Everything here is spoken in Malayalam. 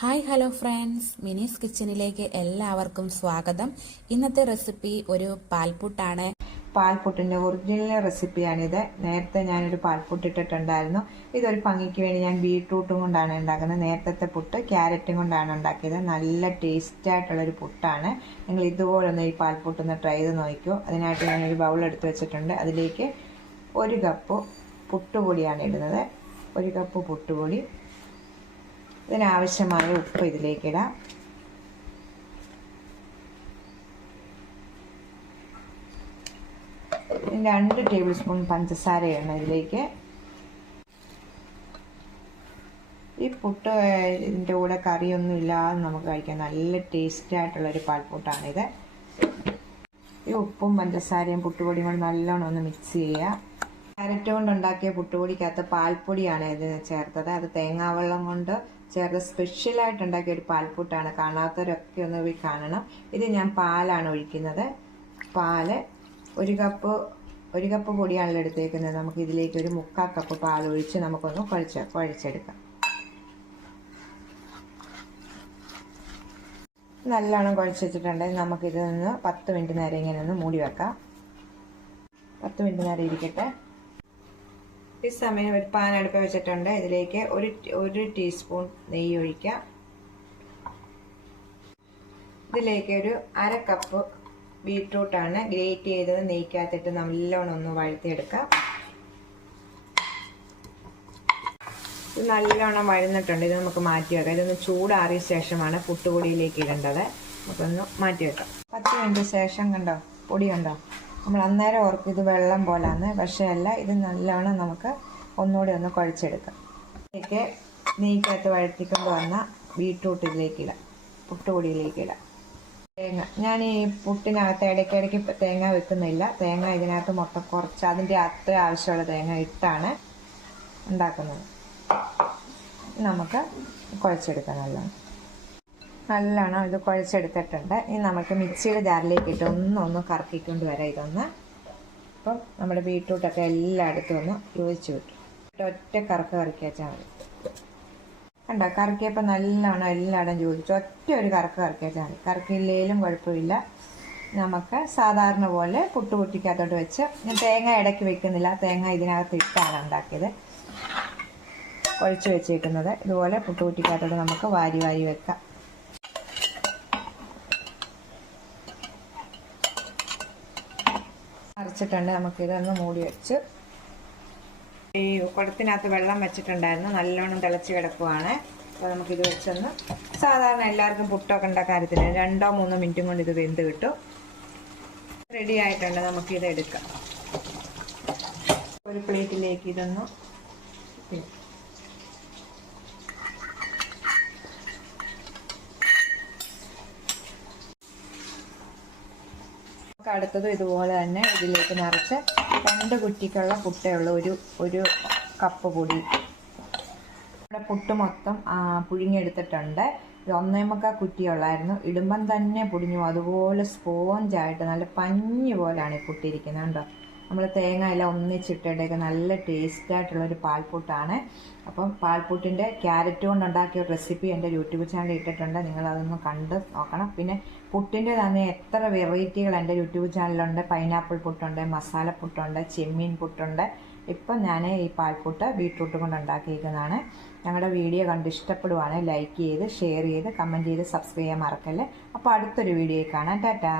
ഹായ് ഹലോ ഫ്രണ്ട്സ്, മിനീസ് കിച്ചണിലേക്ക് എല്ലാവർക്കും സ്വാഗതം. ഇന്നത്തെ റെസിപ്പി ഒരു പാൽപുട്ടാണ്. പാൽപുട്ടിൻ്റെ ഒറിജിനൽ റെസിപ്പിയാണിത്. നേരത്തെ ഞാനൊരു പാൽപുട്ട് ഇട്ടിട്ടുണ്ടായിരുന്നു. ഇതൊരു ഭംഗിക്ക് വേണ്ടി ഞാൻ ബീട്രൂട്ടും കൊണ്ടാണ് ഉണ്ടാക്കുന്നത്. നേരത്തെ പുട്ട് ക്യാരറ്റും കൊണ്ടാണ് ഉണ്ടാക്കിയത്. നല്ല ടേസ്റ്റായിട്ടുള്ളൊരു പുട്ടാണ്. നിങ്ങൾ ഇതുപോലൊന്ന് ഈ പാൽപുട്ടൊന്ന് ട്രൈ ചെയ്ത് നോക്കൂ. അതിനായിട്ട് ഞാനൊരു ബൗൾ എടുത്ത് വെച്ചിട്ടുണ്ട്. അതിലേക്ക് 1 കപ്പ് പുട്ടുപൊടിയാണ് ഇടുന്നത്. 1 കപ്പ് പുട്ടുപൊടി. ഇതിനാവശ്യമായ ഉപ്പ് ഇതിലേക്കിടാം. പിന്നെ 2 ടേബിൾ സ്പൂൺ പഞ്ചസാര ഇടണം ഇതിലേക്ക്. ഈ പുട്ട് ഇതിൻ്റെ കൂടെ കറിയൊന്നും ഇല്ലാതെ നമുക്ക് കഴിക്കാം. നല്ല ടേസ്റ്റ് ആയിട്ടുള്ളൊരു പാൽപുട്ടാണിത്. ഈ ഉപ്പും പഞ്ചസാരയും പുട്ടുപൊടിയും കൊണ്ട് നല്ലോണം ഒന്ന് മിക്സ് ചെയ്യുക. ക്യാരറ്റ് കൊണ്ടുണ്ടാക്കിയ പുട്ടുപൊടിക്കകത്ത് പാൽപ്പൊടിയാണ് ഇത് ചേർത്തത്. അത് തേങ്ങാവെള്ളം കൊണ്ട് ചേർത്ത് സ്പെഷ്യലായിട്ട് ഉണ്ടാക്കിയ ഒരു പാൽപുട്ടാണ്. കാണാത്തവരൊക്കെ ഒന്ന് പോയി കാണണം. ഇത് ഞാൻ പാലാണ് ഒഴിക്കുന്നത്. പാല് 1 കപ്പ് പൊടിയാണല്ലോ എടുത്തേക്കുന്നത്. നമുക്ക് ഇതിലേക്ക് ഒരു 3/4 കപ്പ് പാൽ ഒഴിച്ച് നമുക്കൊന്ന് കുഴച്ചെടുക്കാം. നല്ലോണം കുഴച്ച് വെച്ചിട്ടുണ്ടെങ്കിൽ നമുക്കിത് നിന്ന് 10 മിനിറ്റ് നേരം ഇങ്ങനെ ഒന്ന് മൂടി വെക്കാം. 10 മിനിറ്റ് നേരം ഇരിക്കട്ടെ. ഈ സമയം ഒരു പാൻ അടുപ്പ് വെച്ചിട്ടുണ്ട്. ഇതിലേക്ക് ഒരു ടീസ്പൂൺ നെയ്യ് ഒഴിക്കാം. ഇതിലേക്ക് ഒരു 1/2 കപ്പ് ബീട്രൂട്ടാണ് ഗ്രേറ്റ് ചെയ്തത് നെയ്ക്കകത്തിട്ട് നല്ലോണം ഒന്ന് വഴറ്റിയെടുക്കാം. ഇത് നല്ലോണം വഴന്നിട്ടുണ്ട്. ഇത് നമുക്ക് മാറ്റി വെക്കാം. ഇതൊന്ന് ചൂടാറിയ ശേഷമാണ് പുട്ടുപൊടിയിലേക്ക് ഇടേണ്ടത്. നമുക്കൊന്ന് മാറ്റി വെക്കാം. 10 മിനിറ്റ് ശേഷം കണ്ടോ പൊടി കണ്ടോ? നമ്മൾ അന്നേരം ഓർക്കും ഇത് വെള്ളം പോലാന്ന്. പക്ഷേ അല്ല, ഇത് നല്ലോണം നമുക്ക് ഒന്നുകൂടി ഒന്ന് കുഴച്ചെടുക്കാം. ഇതിലേക്ക് നെയ്ക്കകത്ത് വഴറ്റിക്കൊണ്ട് വന്ന ബീട്രൂട്ട് ഇതിലേക്ക് ഇടാം. പുട്ടുപൊടിയിലേക്ക് ഇടാം. തേങ്ങ ഞാൻ ഈ പുട്ടിനകത്ത് ഇടയ്ക്കിടയ്ക്ക് തേങ്ങ വെക്കുന്നില്ല. തേങ്ങ ഇതിനകത്ത് കുറച്ച് അതിൻ്റെ അത്ര ആവശ്യമുള്ള തേങ്ങ ഇട്ടാണ് ഉണ്ടാക്കുന്നത്. നമുക്ക് കുഴച്ചെടുക്കാം. നല്ലോണം ഇത് കുഴച്ചെടുത്തിട്ടുണ്ട്. ഇനി നമുക്ക് മിക്സിയുടെ ജാറിലേക്ക് ഇട്ട് ഒന്ന് കറക്കിക്കൊണ്ട് വരാം ഇതൊന്ന്. അപ്പം നമ്മുടെ ബീട്രൂട്ടൊക്കെ എല്ലായിടത്തും ഒന്ന് യോജിച്ച് വിട്ടു. ഒറ്റ കറക്ക് കറക്കിയാച്ചാൽ മതി. കണ്ടോ, കറക്കിയപ്പോൾ നല്ലോണം എല്ലായിടും യോജിച്ചു. ഒറ്റ ഒരു കറക്ക് കറക്കിയാച്ചാൽ മതി. കറക്കില്ലേലും കുഴപ്പമില്ല. നമുക്ക് സാധാരണ പോലെ പുട്ടുകുറ്റിക്കകത്തോട്ട് വെച്ച്, ഞാൻ തേങ്ങ ഇടയ്ക്ക് വെക്കുന്നില്ല. തേങ്ങ ഇതിനകത്ത് ഇട്ടാണ് ഉണ്ടാക്കിയത്, കുഴച്ച് വെച്ചേക്കുന്നത്. ഇതുപോലെ പുട്ടുകുറ്റിക്കകത്തോട്ട് നമുക്ക് വാരി വെക്കാം. അരച്ചിട്ടുണ്ട്. നമുക്കിതൊന്ന് മൂടി വെച്ച്, ഈ കുടത്തിനകത്ത് വെള്ളം വെച്ചിട്ടുണ്ടായിരുന്നു, നല്ലോണം തിളച്ച് കിടക്കുവാണ്. അപ്പോൾ നമുക്കിത് വെച്ചൊന്ന്, സാധാരണ എല്ലാവർക്കും പുട്ടൊക്കെ ഉണ്ടാക്കാൻ കാര്യത്തിന് 2-3 മിനിറ്റും കൊണ്ട് ഇത് വെന്ത് കിട്ടും. റെഡി ആയിട്ടുണ്ട്. നമുക്കിത് എടുക്കാം. ഒരു പ്ലേറ്റിലേക്ക് ഇതൊന്ന് അടുത്തത് ഇതുപോലെ തന്നെ ഇതിലേക്ക് നിറച്ച് 2 കുറ്റിക്കുള്ള പുട്ടേ ഉള്ളൂ. ഒരു കപ്പ് പൊടി. ഇവിടെ പുട്ട് മൊത്തം പുഴുങ്ങിയെടുത്തിട്ടുണ്ട്. 1.25 കുറ്റിയുള്ളായിരുന്നു. ഇടുമ്പം തന്നെ പൊടിഞ്ഞു. അതുപോലെ സ്പോഞ്ചായിട്ട് നല്ല പഞ്ഞി പോലെയാണ് ഈ പുട്ടിരിക്കുന്നത്. കണ്ടോ, നമ്മൾ തേങ്ങ എല്ലാം ഒന്നിച്ചിട്ടേക്ക് നല്ല ടേസ്റ്റായിട്ടുള്ളൊരു പാൽപുട്ടാണ്. അപ്പം പാൽപുട്ടിൻ്റെ ക്യാരറ്റ് കൊണ്ടുണ്ടാക്കിയ റെസിപ്പി എൻ്റെ യൂട്യൂബ് ചാനലിൽ ഇട്ടിട്ടുണ്ട്. നിങ്ങളതൊന്ന് കണ്ട് നോക്കണം. പിന്നെ പുട്ടിൻ്റെ തന്നെ എത്ര വെറൈറ്റികൾ എൻ്റെ യൂട്യൂബ് ചാനലുണ്ട്. പൈനാപ്പിൾ പുട്ടുണ്ട്, മസാല പുട്ടുണ്ട്, ചെമ്മീൻ പുട്ടുണ്ട്. ഇപ്പം ഞാൻ ഈ പാൽപുട്ട് ബീട്രൂട്ട് കൊണ്ട് ഉണ്ടാക്കിയിരിക്കുന്നതാണ്. ഞങ്ങളുടെ വീഡിയോ കണ്ട് ഇഷ്ടപ്പെടുവാണ് ലൈക്ക് ചെയ്ത്, ഷെയർ ചെയ്ത്, കമൻറ്റ് ചെയ്ത്, സബ്സ്ക്രൈബ് ചെയ്യാൻ മറക്കല്ലേ. അപ്പോൾ അടുത്തൊരു വീഡിയോയിൽ കാണാം. ടാറ്റാ.